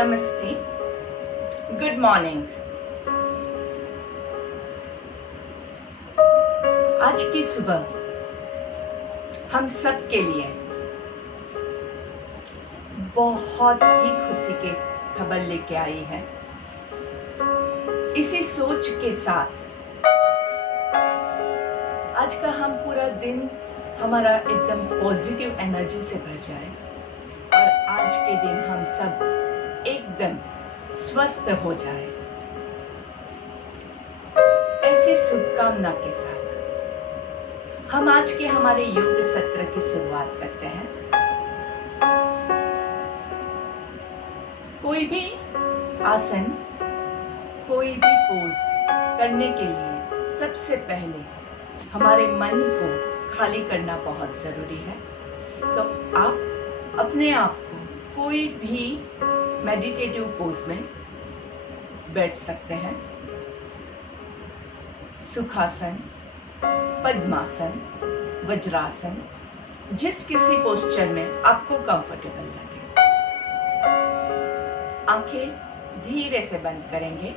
नमस्ते, good morning. आज की सुबह हम सब के लिए बहुत ही खुशी की खबर लेके आई है। इसी सोच के साथ आज का हम पूरा दिन हमारा एकदम पॉजिटिव एनर्जी से भर जाए और आज के दिन हम सब एकदम स्वस्थ हो जाए, ऐसी शुभकामना के साथ हम आज के हमारे योग सत्र की शुरुआत करते हैं। कोई भी आसन, कोई भी पोज करने के लिए सबसे पहले हमारे मन को खाली करना बहुत जरूरी है। तो आप अपने आप को कोई भी मेडिटेटिव पोज में बैठ सकते हैं। सुखासन, पद्मासन, वज्रासन, जिस किसी पोस्चर में आपको कंफर्टेबल लगे। आंखें धीरे से बंद करेंगे,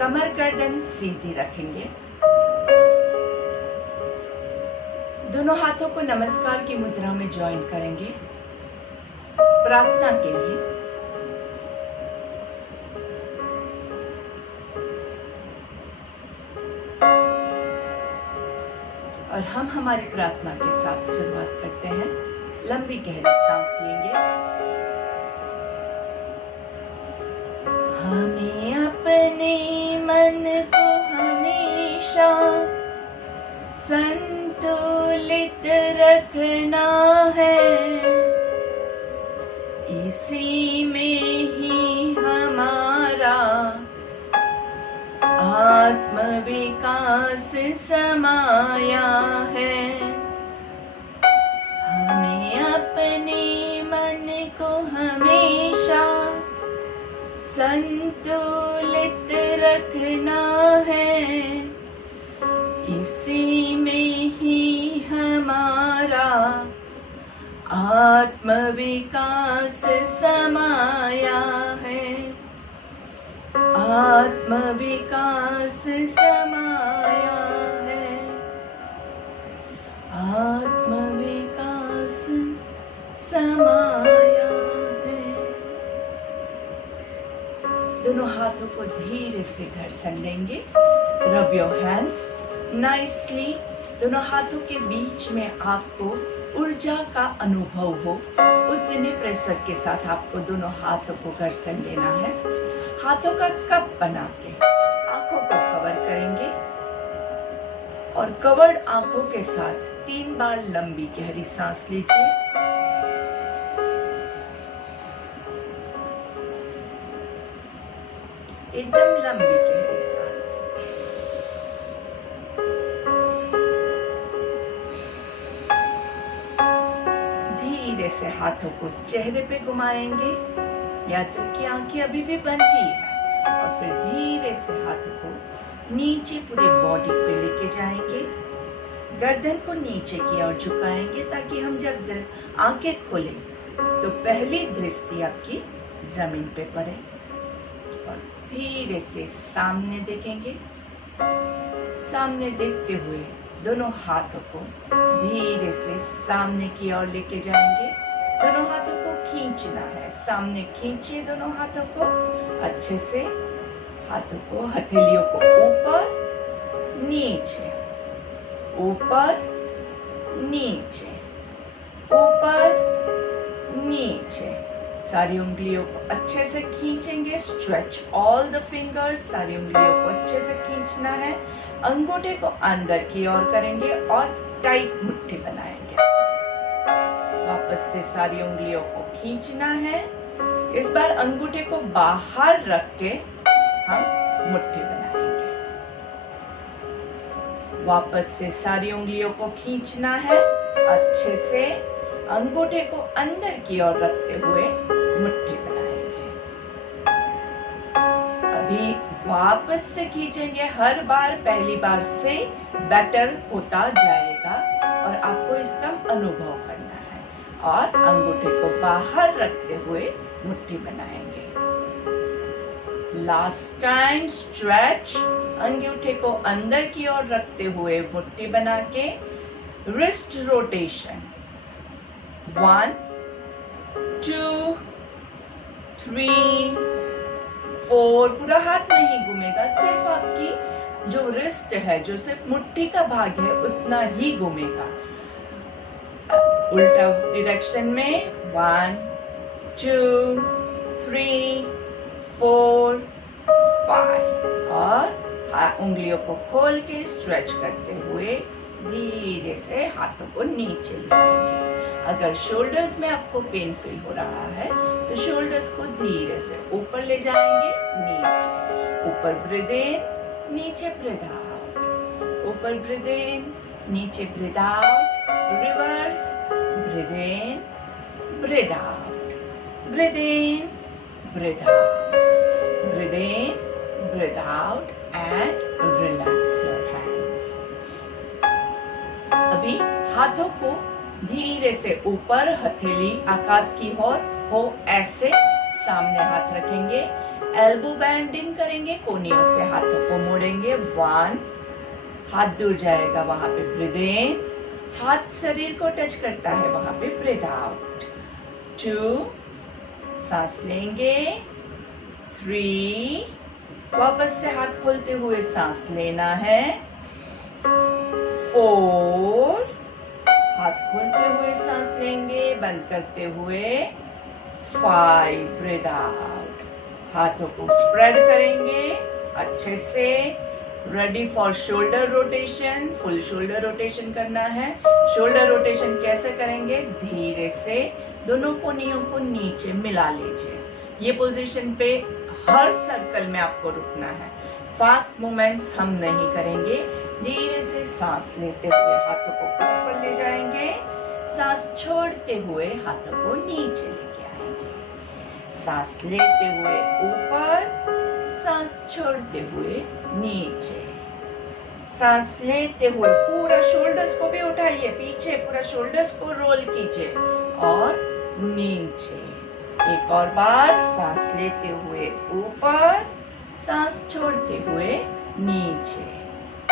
कमर गर्दन सीधी रखेंगे, दोनों हाथों को नमस्कार की मुद्रा में ज्वाइन करेंगे प्रार्थना के लिए। और हम हमारी प्रार्थना के साथ शुरुआत करते हैं। लंबी गहरी सांस लेंगे। हमें अपने मन को हमेशा संतुलित रखना है, इसी में ही हमारा आत्मविकास समाया है। हमें अपने मन को हमेशा संतुलित रखना है, इसी में ही हमारा आत्मविकास समाया है। आत्मविकास समाया है, आत्मविकास समाया है। दोनों हाथों को धीरे से घर्षण देंगे। Rub your hands nicely. दोनों हाथों के बीच में आपको ऊर्जा का अनुभव हो, उतने प्रेशर के साथ आपको दोनों हाथों को घर्षण देना है। हाथों का कप बना के आंखों को कवर करेंगे और कवर्ड आंखों के साथ 3 बार लंबी गहरी सांस लीजिए। एकदम लंबी गहरी सांस। धीरे से हाथों को चेहरे पे घुमाएंगे। याद रखिए आंखें अभी भी बंद ही है। और फिर धीरे से हाथों को नीचे पूरे बॉडी पे लेके जाएंगे। गर्दन को नीचे की ओर झुकाएंगे ताकि हम जब आंखें खोलें तो पहली दृष्टि आपकी जमीन पे पड़े। और धीरे से सामने देखेंगे। सामने देखते हुए दोनों हाथों को धीरे से सामने की ओर लेके जाएंगे। दोनों हाथों को खींचना है, सामने खींचिए दोनों हाथों को अच्छे से। हाथों को, हथेलियों को ऊपर नीचे, ऊपर नीचे, ऊपर नीचे। सारी उंगलियों को अच्छे से खींचेंगे। Stretch all the fingers. सारी उंगलियों को अच्छे से खींचना है। अंगूठे को अंदर की ओर करेंगे और टाइट मुट्ठी बनाएंगे। वापस से सारी उंगलियों को खींचना है। इस बार अंगूठे को बाहर रख के हम मुट्ठी बनाएंगे। वापस से सारी उंगलियों को खींचना है अच्छे से। अंगूठे को अंदर की ओर रखते हुए मुट्ठी बनाएंगे। अभी वापस से खींचेंगे। हर बार पहली बार से बेटर होता जाएगा और आपको इसका अनुभव करना है। और अंगूठे को बाहर रखते हुए मुट्ठी बनाएंगे। लास्ट टाइम स्ट्रेच, अंगूठे को अंदर की ओर रखते हुए मुट्ठी बना के रिस्ट रोटेशन, 1 2 3 4, पूरा हाथ नहीं घूमेगा, सिर्फ आपकी जो रिस्ट है, जो सिर्फ मुट्ठी का भाग है उतना ही घूमेगा। उल्टा डायरेक्शन में 1 2 3 4 5, और उंगलियों को खोल के स्ट्रेच करते हुए धीरे से हाथों को नीचे ले आएंगे। अगर शोल्डर्स में आपको पेन फील हो रहा है तो शोल्डर्स को धीरे से ऊपर ले जाएंगे, नीचे, ऊपर ब्रीथ इन, नीचे ब्रीथ आउट, ऊपर ब्रीथ इन, नीचे breathe out, reverse, breathe in, breathe out, breathe in, breathe out, breathe in, breathe out and relax your hands. अभी हाथों को धीरे से ऊपर, हथेली आकाश की ओर हो, ऐसे सामने हाथ रखेंगे, एल्बो बेंडिंग करेंगे, कोनियों से हाथों को मोड़ेंगे, 1, हाथ दूर जाएगा, वहां पे ब्रीथ इन, हाथ शरीर को टच करता है, वहां पे ब्रीथ आउट, 2, सांस लेंगे, 3, वापस से हाथ खोलते हुए सांस लेना है, 4, हाथ खोलते हुए सांस लेंगे, बंद करते हुए, 5, ब्रीथ आउट, हाथों को स्प्रेड करेंगे अच्छे से, ready for shoulder rotation, full shoulder rotation करना है। शोल्डर रोटेशन कैसे करेंगे? धीरे से दोनों कोनियों को नीचे मिला लीजिए, ये पोजीशन पे हर सर्कल में आपको रुकना है, फास्ट मूवमेंट्स हम नहीं करेंगे। धीरे से सांस लेते हुए हाथों को ऊपर ले जाएंगे, सांस छोड़ते हुए हाथों को नीचे लेके आएंगे, सांस लेते हुए ऊपर, सांस छोड़ते हुए नीचे, सांस लेते हुए पूरा शोल्डर्स को भी उठाइए पीछे, पूरा शोल्डर्स को रोल कीजिए और नीचे। एक और बार, सांस लेते हुए ऊपर, सांस छोड़ते हुए नीचे,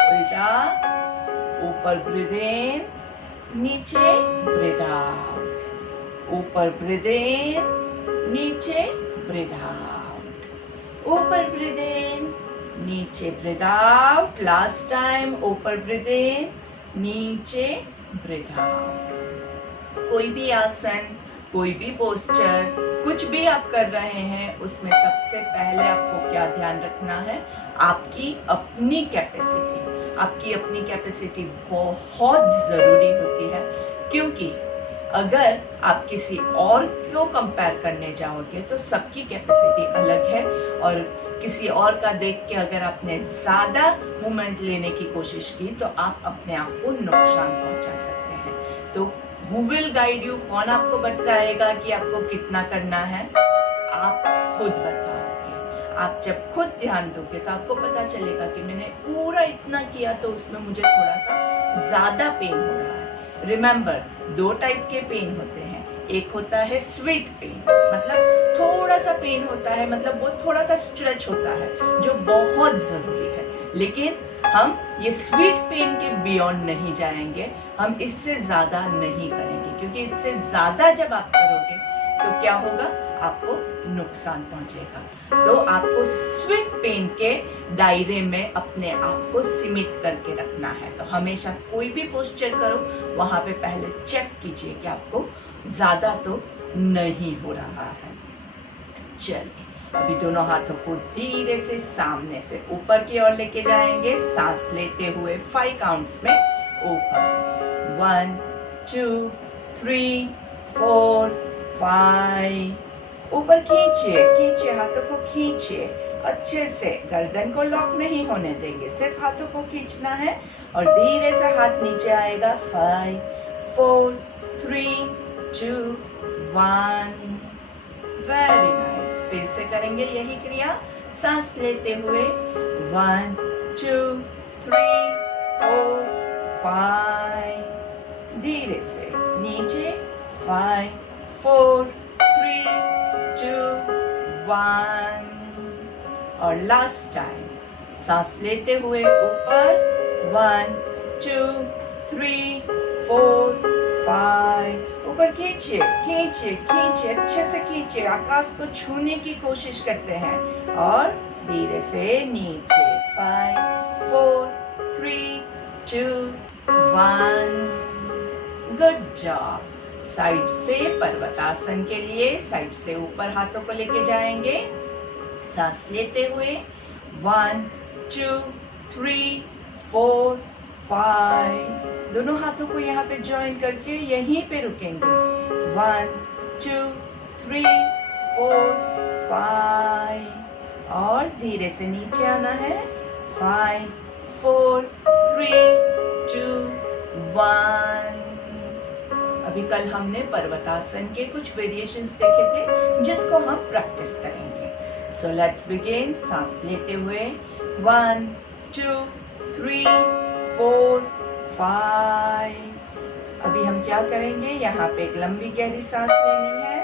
उल्टा, ऊपर ब्रीथ इन, नीचे ब्रीथ आउट, ऊपर ब्रीथ इन, नीचे ब्रीथ आउट, ऊपर ब्रीथ इन, नीचे ब्रीथ आउट, लास्ट टाइम, ऊपर ब्रीथ इन, नीचे ब्रीथ आउट। कोई भी आसन, कोई भी पोस्चर, कुछ भी आप कर रहे हैं, उसमें सबसे पहले आपको क्या ध्यान रखना है? आपकी अपनी कैपेसिटी, आपकी अपनी कैपेसिटी बहुत जरूरी होती है, क्योंकि अगर आप किसी और को कंपेयर करने जाओगे तो सबकी कैपेसिटी अलग है, और किसी और का देख के अगर आपने ज्यादा मूवमेंट लेने की कोशिश की तो आप अपने आप को नुकसान पहुंचा सकते हैं। तो Who will guide you? कौन आपको बताएगा कि आपको कितना करना है? आप खुद बताओगे। आप जब खुद ध्यान दोगे तो आपको पता चलेगा कि मैंने पूरा इतना किया तो उसमें मुझे थोड़ा सा ज्यादा पेन हो रहा है। रिमेम्बर, 2 टाइप के पेन होते हैं, एक होता है स्वीट पेन, मतलब थोड़ा सा पेन होता है, मतलब वो थोड़ा सा स्ट्रेच होता है जो बहुत जरूरी है, लेकिन हम ये स्वीट पेन के बियॉन्ड नहीं जाएंगे, हम इससे ज्यादा नहीं करेंगे, क्योंकि इससे ज्यादा जब आप करोगे तो क्या होगा? आपको नुकसान पहुंचेगा। तो आपको स्वीट पेन के दायरे में अपने आप को सीमित करके रखना है। तो हमेशा कोई भी पोस्चर करो, वहां पे पहले चेक कीजिए कि आपको ज्यादा तो नहीं हो रहा है। चलिए, अभी दोनों हाथों को धीरे से सामने से ऊपर की ओर लेके जाएंगे, सांस लेते हुए 5 काउंट्स में ऊपर, 1 2 3 4 5, ऊपर खींचिए, खींचिए, हाथों को खींचिए अच्छे से, गर्दन को लॉक नहीं होने देंगे, सिर्फ हाथों को खींचना है और धीरे से हाथ नीचे आएगा। 5 4 3 2 1, वेरी नाइस। फिर से करेंगे यही क्रिया, सांस लेते हुए 1 2 3 4 5, धीरे से नीचे 5 4 3 2 1, और लास्ट टाइम सांस लेते हुए ऊपर 1 2 3 4 5 ऊपर खींचिए खींचिए खींचिए, अच्छे से खींचिए, आकाश को छूने की कोशिश करते हैं और धीरे से नीचे 5 4 3 2 1 गुड जॉब। साइड से पर्वतासन के लिए साइड से ऊपर हाथों को लेके जाएंगे, सांस लेते हुए 1 2 3 4 5 दोनों हाथों को यहाँ पे ज्वाइन करके यहीं पे रुकेंगे 1 2 3 4 5 और धीरे से नीचे आना है 5 4 3 2 1। अभी कल हमने पर्वतासन के कुछ वेरिएशंस देखे थे जिसको हम प्रैक्टिस करेंगे। So let's begin. सांस लेते हुए 1 2 3 4 5। अभी हम क्या करेंगे, यहाँ पे एक लंबी गहरी सांस लेनी है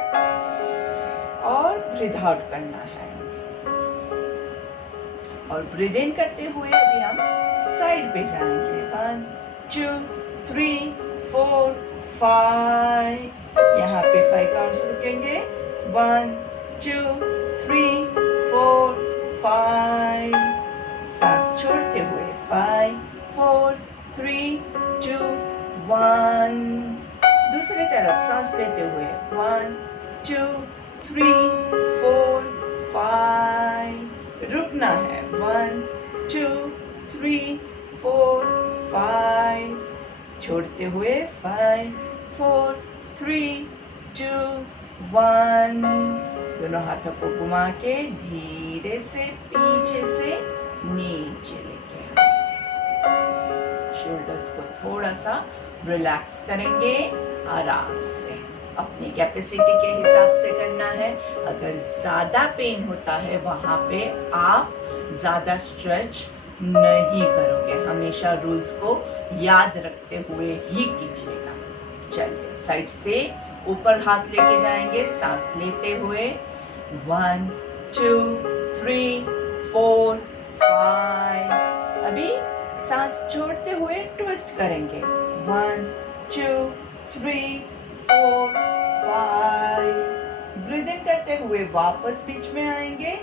और ब्रीथ आउट करना है और ब्रीथ इन करते हुए अभी हम साइड पे जाएंगे 1 2 3 4 5। यहाँ पे 5 काउंट्स रुकेंगे 1 2 3 4 5। सांस छोड़ते हुए 5 4 3 2 1। दूसरी तरफ सांस लेते हुए 1 2 3 4 5। रुकना है 1 2 3 4 5। छोड़ते हुए 5 4 3 2 1। दोनों हाथों को घुमा के धीरे से पीछे से नीचे लेके आएंगे। शोल्डर्स को थोड़ा सा रिलैक्स करेंगे, आराम से अपनी कैपेसिटी के हिसाब से करना है। अगर ज्यादा पेन होता है वहां पे आप ज्यादा स्ट्रेच नहीं करोगे, हमेशा रूल्स को याद रखते हुए ही कीजिएगा। चलिए साइड से ऊपर हाथ लेके जाएंगे, सांस लेते हुए 1 2 3 4 5। अभी सांस छोड़ते हुए ट्विस्ट करेंगे 1 2 3 4 5। ब्रीथ इन करते हुए वापस बीच में आएंगे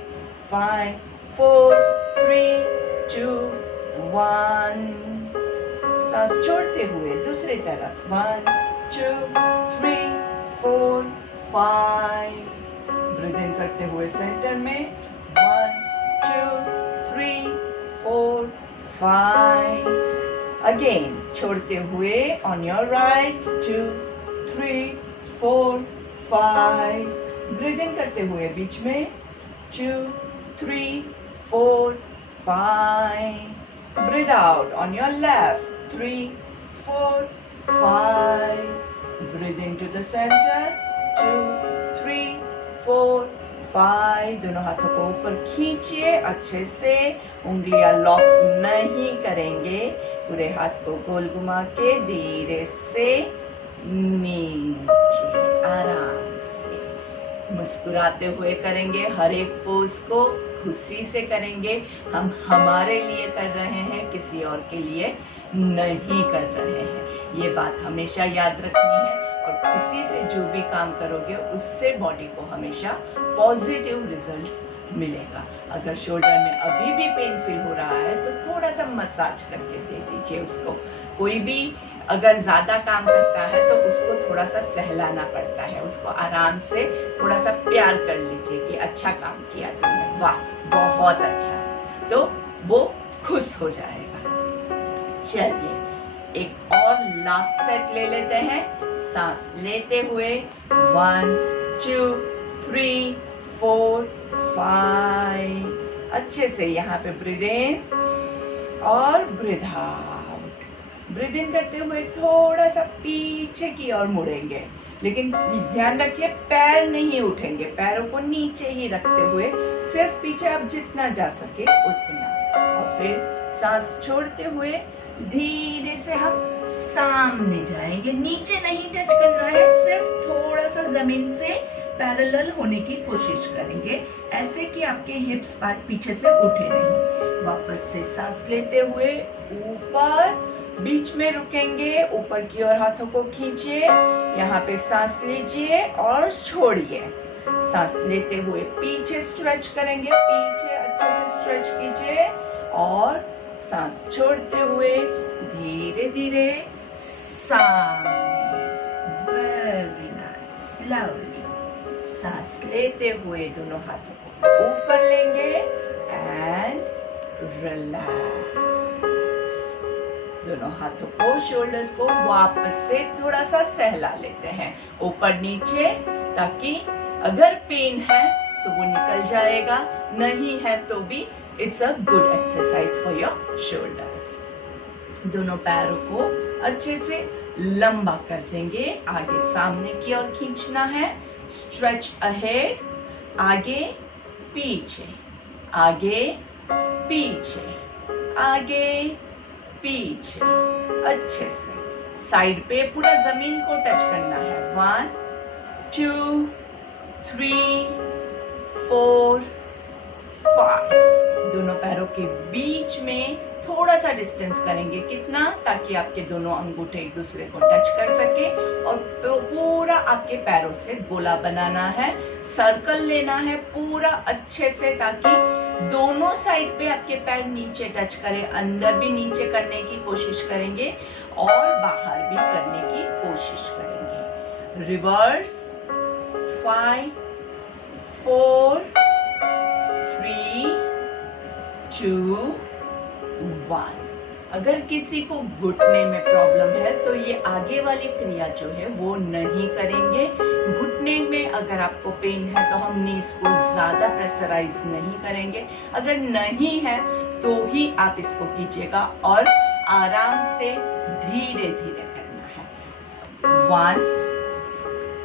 5 4 3 2 1। सांस छोड़ते हुए दूसरी तरफ 1 2 3 4 5। ब्रीथ इन करते हुए सेंटर में 1 2 3 4 5। अगेन छोड़ते हुए ऑन योर राइट 2 3 4 5। ब्रीथ इन करते हुए बीच में 2 3 4 5। Breathe out on your left 3 4 5। Breathe into the center 2 3 4 5। दोनों हाथों को ऊपर खींचिए अच्छे से, उंगलियां लॉक नहीं करेंगे, पूरे हाथ को गोल घुमा के धीरे से नीचे आराम से मुस्कुराते हुए करेंगे। हर एक पोज को खुशी से करेंगे, हम हमारे लिए कर रहे हैं, किसी और के लिए नहीं कर रहे हैं। ये बात हमेशा याद रखनी है और खुशी से जो भी काम करोगे उससे बॉडी को हमेशा पॉजिटिव रिजल्ट्स मिलेगा। अगर शोल्डर में अभी भी पेन फील हो रहा है तो थोड़ा सा मसाज करके दे दीजिए उसको। कोई भी अगर ज्यादा काम करता है तो उसको थोड़ा सा सहलाना पड़ता है, उसको आराम से थोड़ा सा प्यार कर लीजिए कि अच्छा काम किया तुमने, वाह बहुत अच्छा, तो वो खुश हो जाएगा। चलिए एक और लास्ट सेट ले लेते हैं। सांस लेते हुए 1 2 3 4 5। अच्छे से यहाँ पे ब्रीथ इन और ब्रीथ आउट। ब्रीथ इन करते हुए थोड़ा सा पीछे की ओर मुड़ेंगे, लेकिन ध्यान रखिए पैर नहीं उठेंगे, पैरों को नीचे ही रखते हुए सिर्फ पीछे आप जितना जा सके उतना। और फिर सांस छोड़ते हुए धीरे से हम सामने जाएंगे, नीचे नहीं टच करना है, सिर्फ थोड़ा सा जमीन से पैरेलल होने की कोशिश करेंगे, ऐसे कि आपके हिप्स पीछे से उठे नहीं। वापस से सांस लेते हुए ऊपर, बीच में रुकेंगे, ऊपर की ओर हाथों को खींचिए, यहाँ पे सांस लीजिए और छोड़िए। सांस लेते हुए पीछे स्ट्रेच करेंगे, पीछे अच्छे से स्ट्रेच कीजिए और सांस छोड़ते हुए धीरे धीरे सामने। Very nice, lovely. सांस लेते हुए दोनों हाथों को ऊपर लेंगे एंड रिलैक्स। दोनों हाथों को, शोल्डर्स को वापस से थोड़ा सा सहला लेते हैं ऊपर नीचे, ताकि अगर पेन है तो वो निकल जाएगा, नहीं है तो भी it's a good exercise for your shoulders. दोनों पैरों को अच्छे से लंबा कर देंगे, आगे सामने की ओर खींचना है। स्ट्रेच अहेड, आगे पीछे, आगे पीछे, आगे पीछे, अच्छे से साइड पे पूरा जमीन को टच करना है। 1 2 3 4 5। दोनों पैरों के बीच में थोड़ा सा डिस्टेंस करेंगे, कितना, ताकि आपके दोनों अंगूठे एक दूसरे को टच कर सके, और पूरा आपके पैरों से गोला बनाना है, सर्कल लेना है पूरा अच्छे से, ताकि दोनों साइड पे आपके पैर नीचे टच करें। अंदर भी नीचे करने की कोशिश करेंगे और बाहर भी करने की कोशिश करेंगे। रिवर्स। 5 4 3 2 1। अगर किसी को घुटने में प्रॉब्लम है तो ये आगे वाली क्रिया जो है वो नहीं करेंगे। घुटने में अगर आपको पेन है तो हम नीज को ज्यादा प्रेशराइज नहीं करेंगे। अगर नहीं है तो ही आप इसको कीजिएगा और आराम से धीरे धीरे करना है। 1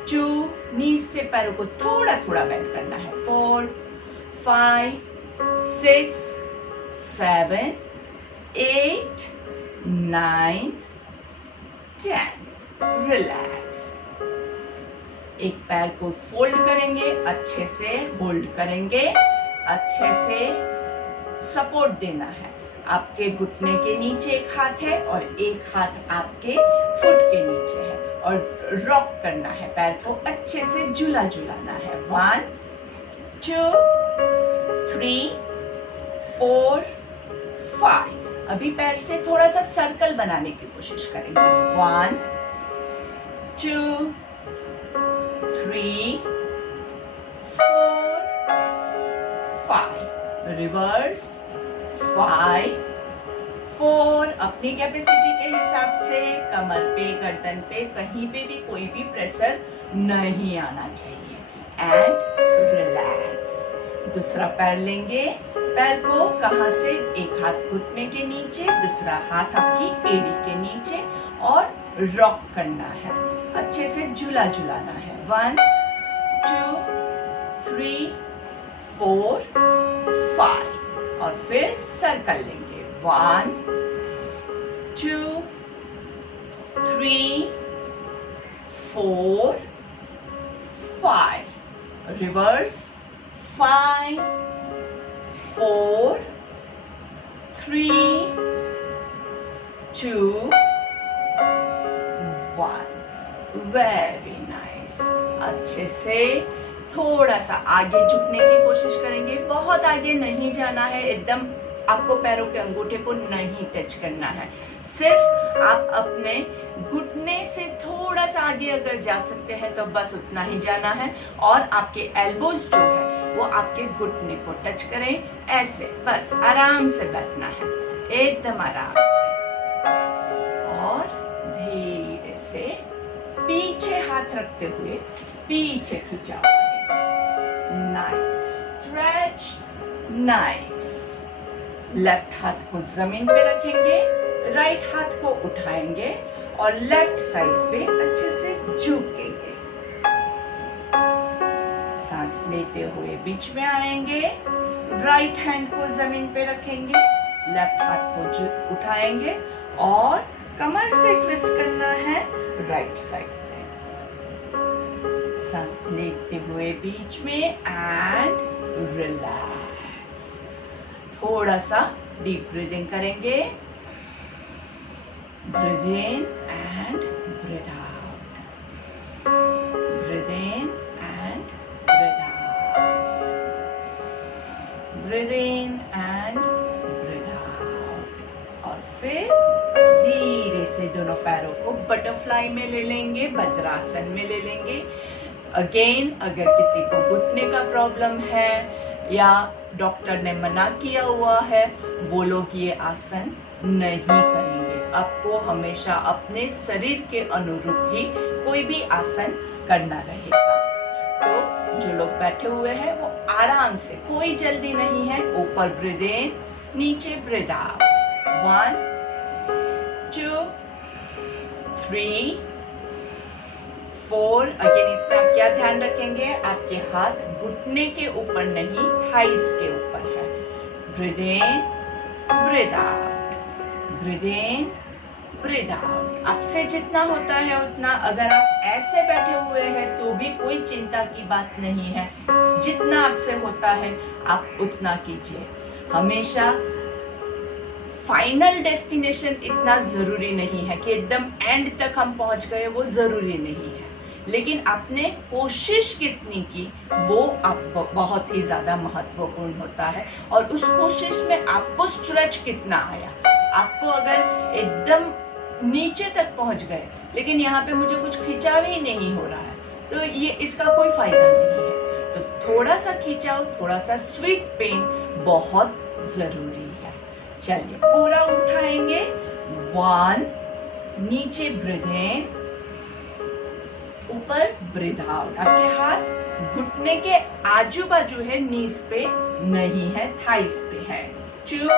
2, नीज से पैरों को थोड़ा थोड़ा बेंड करना है। 4 5 6 7 8 9 10। रिलैक्स। एक पैर को फोल्ड करेंगे, अच्छे से होल्ड करेंगे, अच्छे से सपोर्ट देना है। आपके घुटने के नीचे एक हाथ है और एक हाथ आपके फुट के नीचे है, और रॉक करना है, पैर को अच्छे से झूला झुलाना है। 1 2 3 4 5। अभी पैर से थोड़ा सा सर्कल बनाने की कोशिश करेंगे। 1 2 3 4 5। रिवर्स। 5 4। अपनी कैपेसिटी के हिसाब से कमर पे, गर्दन पे, कहीं पे भी कोई भी प्रेशर नहीं आना चाहिए। And relax. दूसरा पैर लेंगे, पैर को कहां से, एक हाथ घुटने के नीचे, दूसरा हाथ आपकी एड़ी के नीचे, और रॉक करना है, अच्छे से झूला झुलाना है। 1 2 3 4 5। और फिर सर्कल लेंगे। 1 2 3 4 5। रिवर्स। 5 4 3 2 1। Very nice. अच्छे से थोड़ा सा आगे झुकने की कोशिश करेंगे, बहुत आगे नहीं जाना है, एकदम आपको पैरों के अंगूठे को नहीं टच करना है। सिर्फ आप अपने घुटने से थोड़ा सा आगे अगर जा सकते हैं तो बस उतना ही जाना है, और आपके एल्बोज जो है वो आपके घुटने को टच करें, ऐसे बस आराम से बैठना है, एकदम आराम से, और धीरे से पीछे हाथ रखते हुए पीछे खिंचाव करेंगे। Nice stretch, nice. लेफ्ट हाथ को जमीन पे रखेंगे, राइट हाथ को उठाएंगे और लेफ्ट साइड पे अच्छे से झुकेंगे। सांस लेते हुए बीच में आएंगे, राइट हैंड को जमीन पे रखेंगे, लेफ्ट हाथ को उठाएंगे और कमर से ट्विस्ट करना है राइट साइड पे। सांस लेते हुए बीच में एंड रिलैक्स। थोड़ा सा डीप ब्रीदिंग करेंगे। Breathe in and breathe out, breathe in and breathe out, breathe in and breathe out. और फिर धीरे से दोनों पैरों को बटरफ्लाई में ले लेंगे, वज्रासन में ले लेंगे। अगेन, अगर किसी को घुटने का प्रॉब्लम है या डॉक्टर ने मना किया हुआ है, वो लोग ये आसन नहीं करेंगे। आपको हमेशा अपने शरीर के अनुरूप ही कोई भी आसन करना रहेगा। तो जो लोग बैठे हुए हैं वो आराम से, कोई जल्दी नहीं है, ऊपर ब्रीद इन, नीचे ब्रीद आउट। 1 2 3 4। अगेन इसमें आप क्या ध्यान रखेंगे, आपके हाथ घुटने के ऊपर नहीं, थाइस के ऊपर है। Breathe in, breathe out, breathe in, breathe out. आपसे जितना होता है उतना। अगर आप ऐसे बैठे हुए हैं तो भी कोई चिंता की बात नहीं है, जितना आपसे होता है आप उतना कीजिए। हमेशा फाइनल डेस्टिनेशन इतना जरूरी नहीं है कि एकदम एंड तक हम पहुंच गए, वो जरूरी नहीं है, लेकिन आपने कोशिश कितनी की वो आप बहुत ही ज्यादा महत्वपूर्ण होता है। और उस कोशिश में आपको स्ट्रेच कितना आया। आपको अगर एकदम नीचे तक पहुंच गए लेकिन यहाँ पे मुझे कुछ खिंचाव ही नहीं हो रहा है, तो ये इसका कोई फायदा नहीं है। तो थोड़ा सा खिंचाव, थोड़ा सा स्वीट पेन बहुत जरूरी है। चलिए पूरा उठाएंगे। 1, नीचे ब्रीद इन, ऊपर ब्रीद आउट। आपके हाथ घुटने के आजू बाजू है, नीज पे नहीं है, थाइस पे है। 2,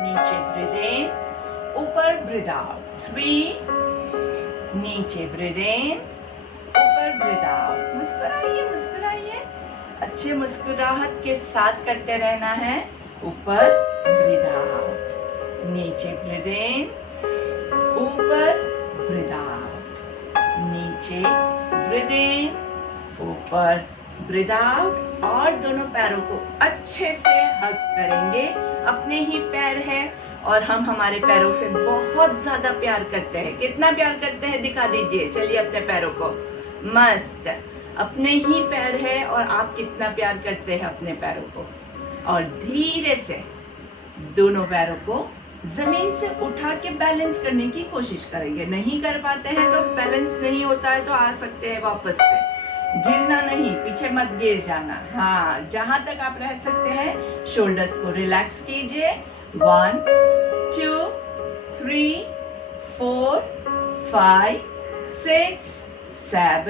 नीचे ब्रीद इन, ऊपर ब्रीद आउट। 3, नीचे ब्रीद इन, ऊपर ब्रीद आउट। मुस्कुराइए, मुस्कुराइए, अच्छे मुस्कुराहट के साथ करते रहना है। ऊपर ब्रीद आउट, नीचे ब्रीद इन, ऊपर ब्रीद आउट, नीचे ब्रीद इन, ऊपर ब्रीद आउट। और दोनों पैरों को अच्छे से हग करेंगे। अपने ही पैर है और हम हमारे पैरों से बहुत ज्यादा प्यार करते हैं। कितना प्यार करते हैं दिखा दीजिए। चलिए अपने पैरों को, मस्त, अपने ही पैर है और आप कितना प्यार करते हैं अपने पैरों को। और धीरे से दोनों पैरों को जमीन से उठा के बैलेंस करने की कोशिश करेंगे। नहीं कर पाते हैं तो, बैलेंस नहीं होता है तो आ सकते हैं वापस से। गिरना नहीं, पीछे मत गिर जाना। हाँ, जहां तक आप रह सकते हैं शोल्डर्स को रिलैक्स कीजिए। 1 2 3 4 5 6 7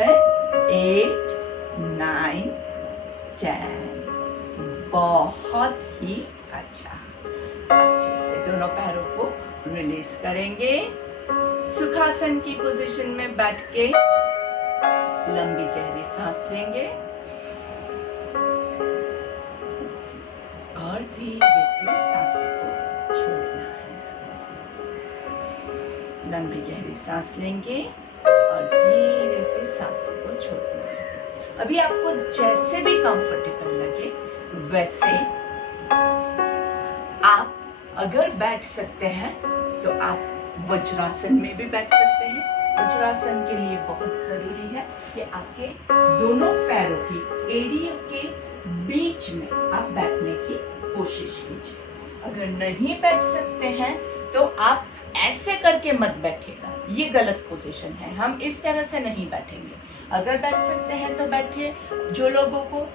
8 9 10। बहुत ही अच्छा। अच्छे से दोनों पैरों को रिलीज करेंगे। सुखासन की पोजीशन में बैठ के लंबी गहरी सांस लेंगे और धीरे से सांसों को छोड़ना है। लंबी गहरी सांस लेंगे और धीरे से सांसों को छोड़ना है। अभी आपको जैसे भी कंफर्टेबल लगे वैसे आप अगर बैठ सकते हैं तो आप वज्रासन में भी बैठ सकते हैं। वज्रासन के लिए बहुत जरूरी है कि आपके दोनों पैरों की एड़ियों के बीच में आप बैठने की कोशिश कीजिए। अगर नहीं बैठ सकते हैं तो आप ऐसे करके मत बैठिएगा, ये गलत पोजीशन है। हम इस तरह से नहीं बैठेंगे। अगर बैठ सकते हैं तो बैठिए। जो लोगों को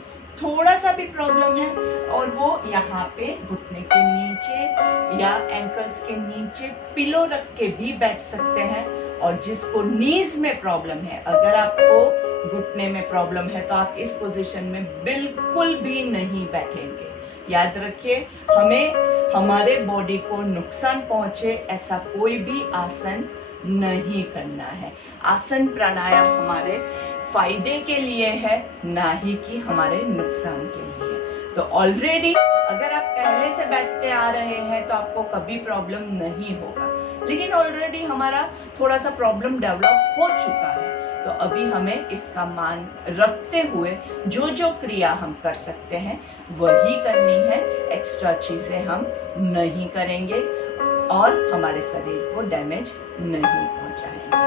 थोड़ा सा भी प्रॉब्लम है और वो यहाँ पे घुटने के नीचे या एंकल्स के नीचे पिलो रख के भी बैठ सकते हैं। और जिसको नीज में प्रॉब्लम है, अगर आपको घुटने में प्रॉब्लम है तो आप इस पोजीशन में बिल्कुल भी नहीं बैठेंगे। याद रखिए, हमें हमारे बॉडी को नुकसान पहुंचे ऐसा कोई भी आसन नहीं करना है। आसन प्राणायाम हमारे फायदे के लिए है, ना ही कि हमारे नुकसान के लिए। तो ऑलरेडी अगर आप पहले से बैठते आ रहे हैं तो आपको कभी प्रॉब्लम नहीं होगा, लेकिन ऑलरेडी हमारा थोड़ा सा प्रॉब्लम डेवलप हो चुका है तो अभी हमें इसका मान रखते हुए जो जो क्रिया हम कर सकते हैं वही करनी है। एक्स्ट्रा चीजें हम नहीं करेंगे और हमारे शरीर को डैमेज नहीं पहुंचाएंगे।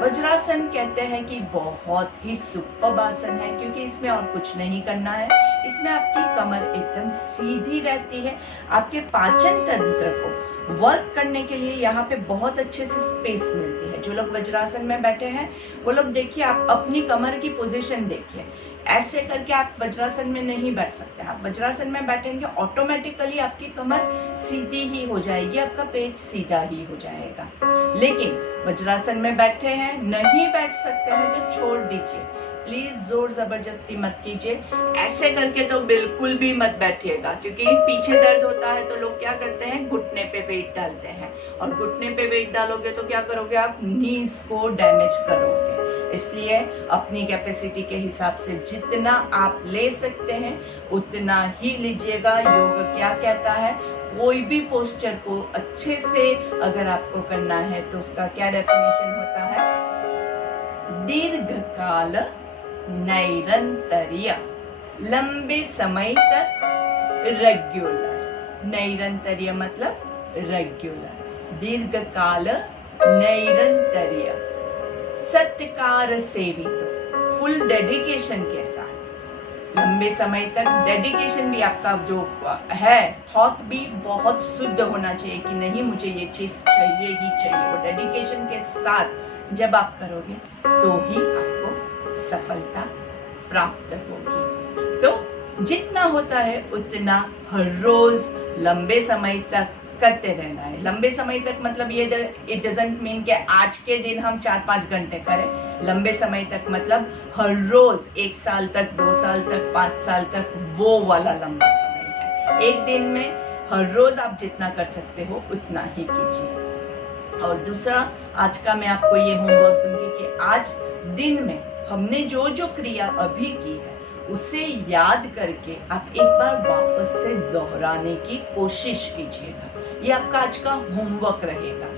वज्रासन कहते हैं कि बहुत ही सुपर्ब आसन है, क्योंकि इसमें और कुछ नहीं करना है। इसमें आपकी कमर एकदम सीधी रहती है। आपके पाचन तंत्र को वर्क करने के लिए यहाँ पे बहुत अच्छे से स्पेस मिलती है। जो लोग वज्रासन में बैठे हैं वो लोग देखिए, आप अपनी कमर की पोजीशन देखिए। ऐसे करके आप वज्रासन में नहीं बैठ सकते। आप वज्रासन में बैठेंगे ऑटोमेटिकली आपकी कमर सीधी ही हो जाएगी, आपका पेट सीधा ही हो जाएगा। लेकिन वज्रासन में बैठे हैं, नहीं बैठ सकते हैं तो छोड़ दीजिए। प्लीज जोर जबरदस्ती मत कीजिए। ऐसे करके तो बिल्कुल भी मत बैठिएगा, क्योंकि पीछे दर्द होता है तो लोग क्या करते हैं, घुटने पे वेट डालते हैं, और घुटने पे वेट डालोगे तो क्या करोगे, आप नीज को डैमेज करोगे। इसलिए अपनी कैपेसिटी के हिसाब से जितना आप ले सकते हैं उतना ही लीजिएगा। योग क्या कहता है, कोई भी पोस्चर को अच्छे से अगर आपको करना है तो उसका क्या डेफिनेशन होता है, दीर्घकाल नैरंतर्य, लंबे समय तक रेगुलर। नैरंतर्य मतलब रेगुलर, दीर्घकाल नैरंतर्य, सत्कार सेवित, फुल डेडिकेशन के साथ, लंबे समय तक। डेडिकेशन भी आपका जो है, थॉट भी बहुत शुद्ध होना चाहिए कि नहीं मुझे ये चीज चाहिए ही चाहिए। वो डेडिकेशन के साथ जब आप करोगे तो ही आपको सफलता प्राप्त होगी। तो जितना होता है उतना हर रोज लंबे समय तक करते रहना है। लंबे समय तक मतलब ये इट डजंट मीन कि आज के दिन हम 4-5 घंटे करें। लंबे समय तक मतलब हर रोज 1 साल तक, 2 साल तक, 5 साल तक, वो वाला लंबा समय है। एक दिन में हर रोज आप जितना कर सकते हो उतना ही कीजिए। और दूसरा, आज का मैं आपको ये होमवर्क दूंगी कि आज दिन में हमने जो जो क्रिया अभी की है उसे याद करके आप एक बार वापस से दोहराने की कोशिश कीजिएगा। ये आपका आज का होमवर्क रहेगा।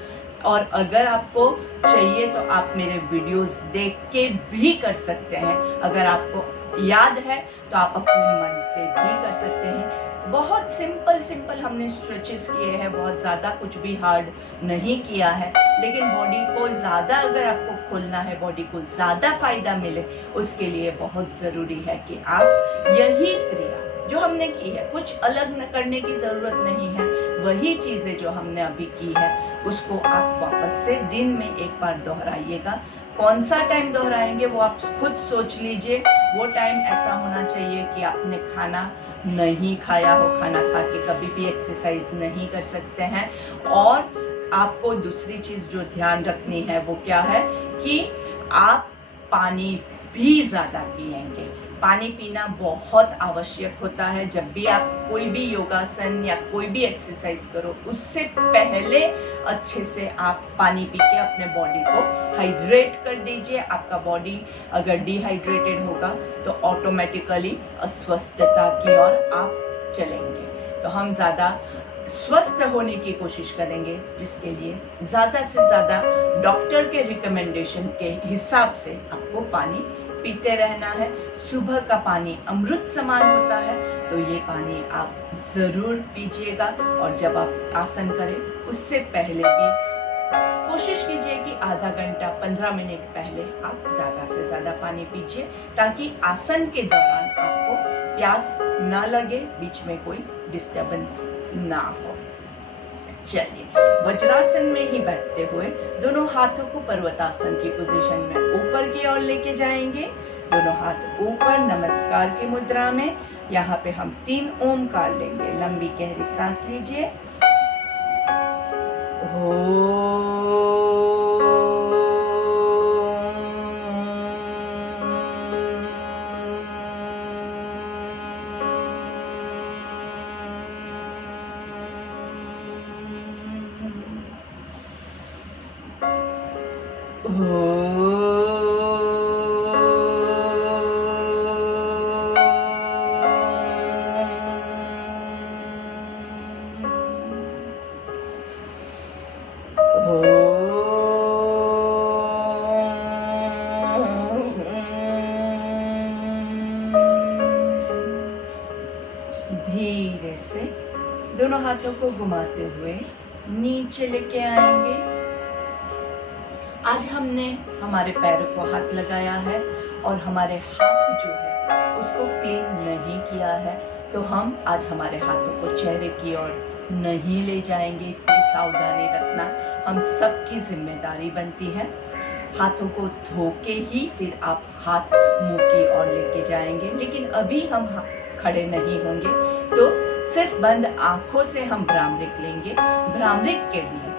और अगर आपको चाहिए तो आप मेरे वीडियोस देख के भी कर सकते हैं। अगर आपको याद है तो आप अपने मन से भी कर सकते हैं। बहुत सिंपल हमने स्ट्रेचेस किए हैं, बहुत ज़्यादा कुछ भी हार्ड नहीं किया है। लेकिन बॉडी को ज़्यादा अगर आपको खोलना है, बॉडी को ज़्यादा फायदा मिले, उसके लिए बहुत ज़रूरी है कि आप यही क्रिया जो हमने की है, कुछ अलग न करने की ज़रूरत नहीं है। वही चीज़ें जो हमने अभी की है उसको आप वापस से दिन में एक बार दोहराइएगा। कौन सा टाइम दोहराएंगे वो आप खुद सोच लीजिए। वो टाइम ऐसा होना चाहिए कि आपने खाना नहीं खाया हो, खाना खा के कभी भी एक्सरसाइज नहीं कर सकते हैं। और आपको दूसरी चीज जो ध्यान रखनी है वो क्या है कि आप पानी भी ज्यादा पिएंगे। पानी पीना बहुत आवश्यक होता है। जब भी आप कोई भी योगासन या कोई भी एक्सरसाइज करो उससे पहले अच्छे से आप पानी पी के अपने बॉडी को हाइड्रेट कर दीजिए। आपका बॉडी अगर डिहाइड्रेटेड होगा तो ऑटोमेटिकली अस्वस्थता की ओर आप चलेंगे। तो हम ज़्यादा स्वस्थ होने की कोशिश करेंगे, जिसके लिए ज़्यादा से ज़्यादा डॉक्टर के रिकमेंडेशन के हिसाब से आपको पानी पीते रहना है। सुबह का पानी अमृत समान होता है, तो ये पानी आप ज़रूर पीजिएगा। और जब आप आसन करें उससे पहले भी कोशिश कीजिए कि आधा घंटा 15 मिनट पहले आप ज़्यादा से ज़्यादा पानी पीजिए, ताकि आसन के दौरान आपको प्यास ना लगे, बीच में कोई डिस्टर्बेंस ना हो। चलिए, वज्रासन में ही बैठते हुए दोनों हाथों को पर्वतासन की पोजीशन में ऊपर की ओर लेके जाएंगे। दोनों हाथ ऊपर नमस्कार की मुद्रा में। यहाँ पे हम 3 ओमकार लेंगे। लंबी गहरी सांस लीजिए। Oh हाथों को घुमाते हुए नीचे लेके आएंगे। आज हमने हमारे पैरों को हाथ लगाया है और हमारे हाथ जो है उसको क्लीन नहीं किया है, तो हम आज हमारे हाथों को चेहरे की ओर नहीं ले जाएंगे। इतनी सावधानी रखना हम सबकी जिम्मेदारी बनती है। हाथों को धो के ही फिर आप हाथ मुंह की ओर लेके जाएंगे, लेकिन अभी हम खड़े नहीं होंगे, तो सिर्फ बंद आंखों से हम भ्रामरिक लेंगे। भ्रामरिक के लिए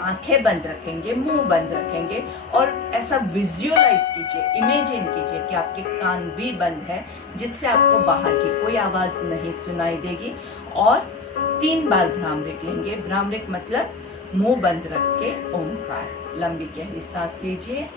आंखें बंद रखेंगे, मुंह बंद रखेंगे और ऐसा विजुअलाइज कीजिए, इमेजिन कीजिए कि आपके कान भी बंद है, जिससे आपको बाहर की कोई आवाज नहीं सुनाई देगी। और 3 बार भ्रामरिक लेंगे। भ्रामरिक मतलब मुंह बंद रख के ओंकार। लंबी गहरी सांस लीजिए।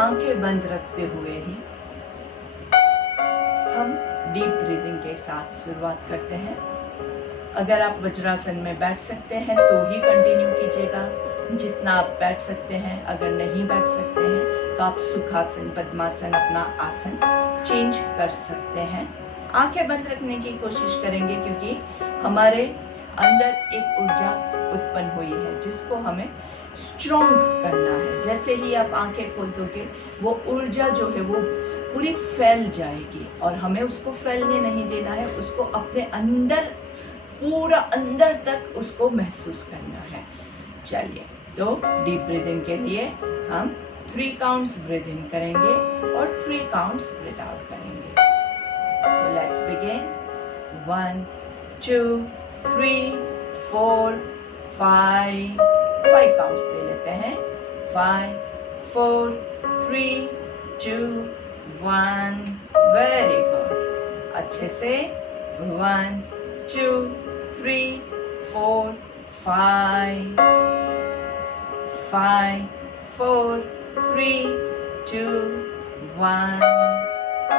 आंखें बंद रखते हुए ही हम डीप ब्रीदिंग के साथ शुरुआत करते हैं। अगर आप वज्रासन में बैठ सकते हैं तो ही कंटिन्यू कीजिएगा, जितना आप बैठ सकते हैं। अगर नहीं बैठ सकते हैं तो आप सुखासन, पद्मासन, अपना आसन चेंज कर सकते हैं। आंखें बंद रखने की कोशिश करेंगे क्योंकि हमारे अंदर एक ऊर्जा उत्पन्न हुई है जिसको हमें स्ट्रॉन्ग करना है। जैसे ही आप आंखें खोल दोगे वो ऊर्जा जो है वो पूरी फैल जाएगी और हमें उसको फैलने नहीं देना है, उसको अपने अंदर, पूरा अंदर तक उसको महसूस करना है। चलिए, तो डीप ब्रीदिंग के लिए हम 3 काउंट्स ब्रीद इन करेंगे और 3 काउंट्स ब्रीद आउट करेंगे। So let's begin. 1 2 3 4 5 काउंट्स ले लेते हैं। 5 4 3 2 1। Very good. अच्छे से 1 2 3 4 5 5 4 3 2 1।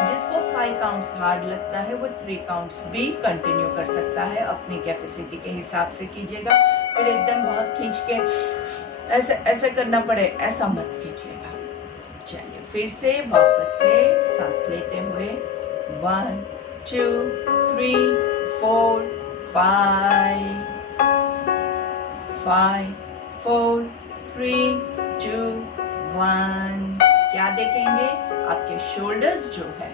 जिसको 5 काउंट्स हार्ड लगता है वो 3 काउंट्स भी कंटिन्यू कर सकता है। अपनी कैपेसिटी के हिसाब से कीजिएगा। फिर एकदम बहुत खींच के ऐसे करना पड़े ऐसा मत कीजिएगा। चलिए, फिर से वापस से सांस लेते हुए 1 2 3 4 5 5 4 3 2 1। क्या देखेंगे? आपके शोल्डर्स जो है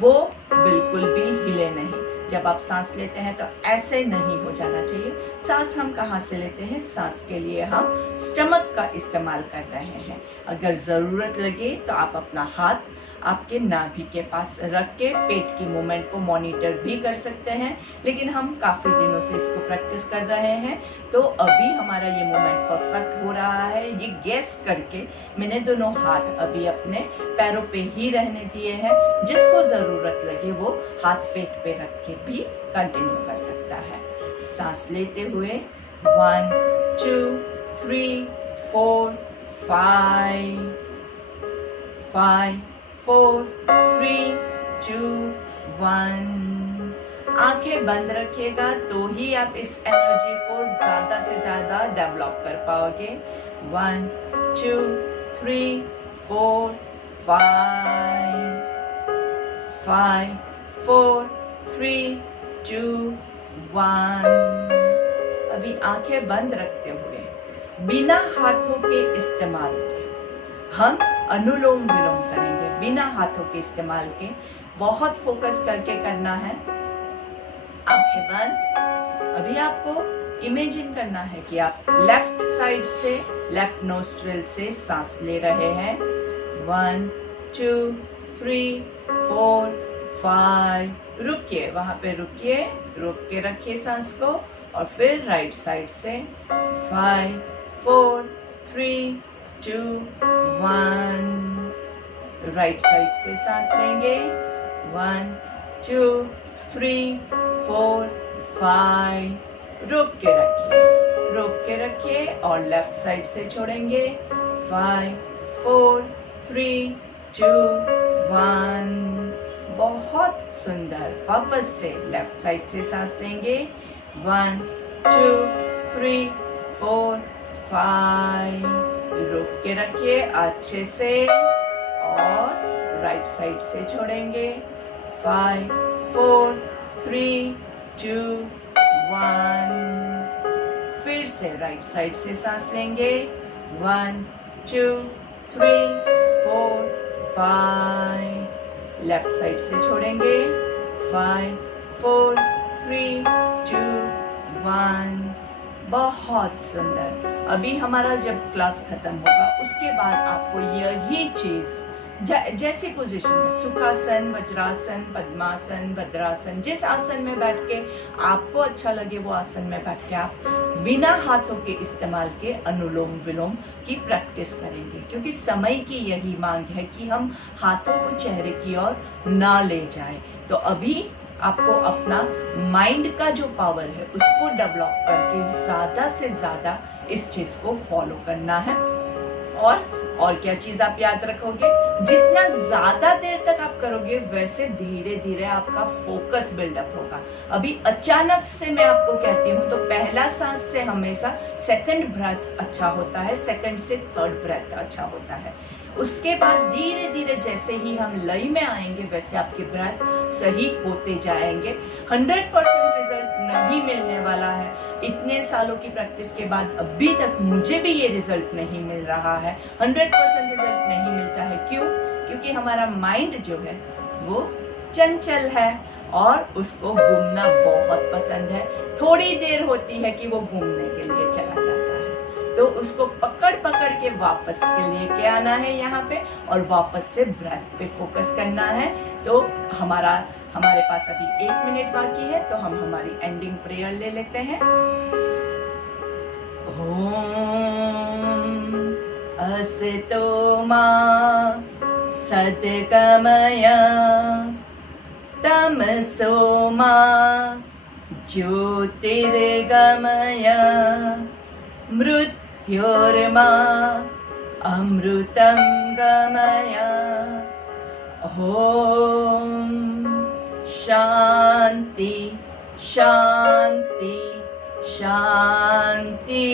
वो बिल्कुल भी हिले नहीं। जब आप सांस लेते हैं तो ऐसे नहीं हो जाना चाहिए। सांस हम कहाँ से लेते हैं? सांस के लिए हम स्टमक का इस्तेमाल कर रहे हैं। अगर ज़रूरत लगे तो आप अपना हाथ आपके नाभि के पास रख के पेट की मूवमेंट को मॉनिटर भी कर सकते हैं, लेकिन हम काफ़ी दिनों से इसको प्रैक्टिस कर रहे हैं तो अभी हमारा ये मूवमेंट परफेक्ट हो रहा है। ये गैस करके मैंने दोनों हाथ अभी अपने पैरों पे ही रहने दिए हैं। जिसको ज़रूरत लगे वो हाथ पेट पे रख के भी कंटिन्यू कर सकता है। सांस लेते हुए 1 2 3 4 5 5 4 3 2 1। आंखें बंद रखिएगा तो ही आप इस एनर्जी को ज़्यादा से ज़्यादा डेवलप कर पाओगे। 1 2 3 4 5 5 4 3 2 1। अभी आंखें बंद रखते हुए बिना हाथों के इस्तेमाल के हम अनुलोम विलोम करेंगे। बिना हाथों के इस्तेमाल के बहुत फोकस करके करना है। आंखें बंद। अभी आपको इमेजिन करना है कि आप लेफ्ट साइड से, लेफ्ट नोस्ट्रिल से सांस ले रहे हैं। 1 2 3 4 5। रुकिए, वहां पे रुकिए, रोक के रखिए सांस को। और फिर राइट साइड से 5 4 3 2 1। राइट साइड से सांस लेंगे 1 2 3 4 5। रोक के रखिए और लेफ्ट साइड से छोड़ेंगे 5 4 3 2 1। बहुत सुंदर। वापस से लेफ्ट साइड से सांस लेंगे 1 2 3 4 5। रोक के रखिए अच्छे से और राइट साइड से छोड़ेंगे 5 4 3 2 1। फिर से राइट साइड से सांस लेंगे 1 2 3 4 5। लेफ्ट साइड से छोड़ेंगे 5 4 3 2 1। बहुत सुंदर। अभी हमारा जब क्लास खत्म होगा उसके बाद आपको यही चीज जैसी पोजीशन में सुखासन, वज्रासन, पद्मासन, भद्रासन, जिस आसन में बैठ के आपको अच्छा लगे वो आसन में बैठ के आप बिना हाथों के इस्तेमाल के अनुलोम विलोम की प्रैक्टिस करेंगे, क्योंकि समय की यही मांग है कि हम हाथों को चेहरे की ओर ना ले जाएं। तो अभी आपको अपना माइंड का जो पावर है उसको डेवलप करके ज्यादा से ज्यादा इस चीज को फॉलो करना है। और क्या चीज आप याद रखोगे, जितना ज्यादा देर तक आप करोगे वैसे धीरे धीरे आपका फोकस बिल्डअप होगा। अभी अचानक से मैं आपको कहती हूँ तो पहला सांस से हमेशा सेकंड ब्रेथ अच्छा होता है, सेकंड से थर्ड ब्रेथ अच्छा होता है। उसके बाद धीरे धीरे जैसे ही हम लय में आएंगे वैसे आपके ब्रेथ सही होते जाएंगे। 100% रिजल्ट नहीं मिलने वाला है। इतने सालों की प्रैक्टिस के बाद अभी तक मुझे भी ये रिजल्ट नहीं मिल रहा है। 100% रिजल्ट नहीं मिलता है। क्यों? क्योंकि हमारा माइंड जो है वो चंचल है और उसको घूमना बहुत पसंद है। थोड़ी देर होती है कि वो घूमने के लिए चला जाता है, तो उसको पकड़ के वापस के लिए के आना है यहाँ पे और वापस से ब्रेथ पे फोकस करना है। तो हमारे पास अभी 1 मिनट बाकी है, तो हम हमारी एंडिंग प्रेयर ले लेते हैं। ओम असतो मा सद्गमय तमसो मा ज्योतिर्गमय मृत्योर्मा अमृतं गमय। ओम शांति शांति शांति।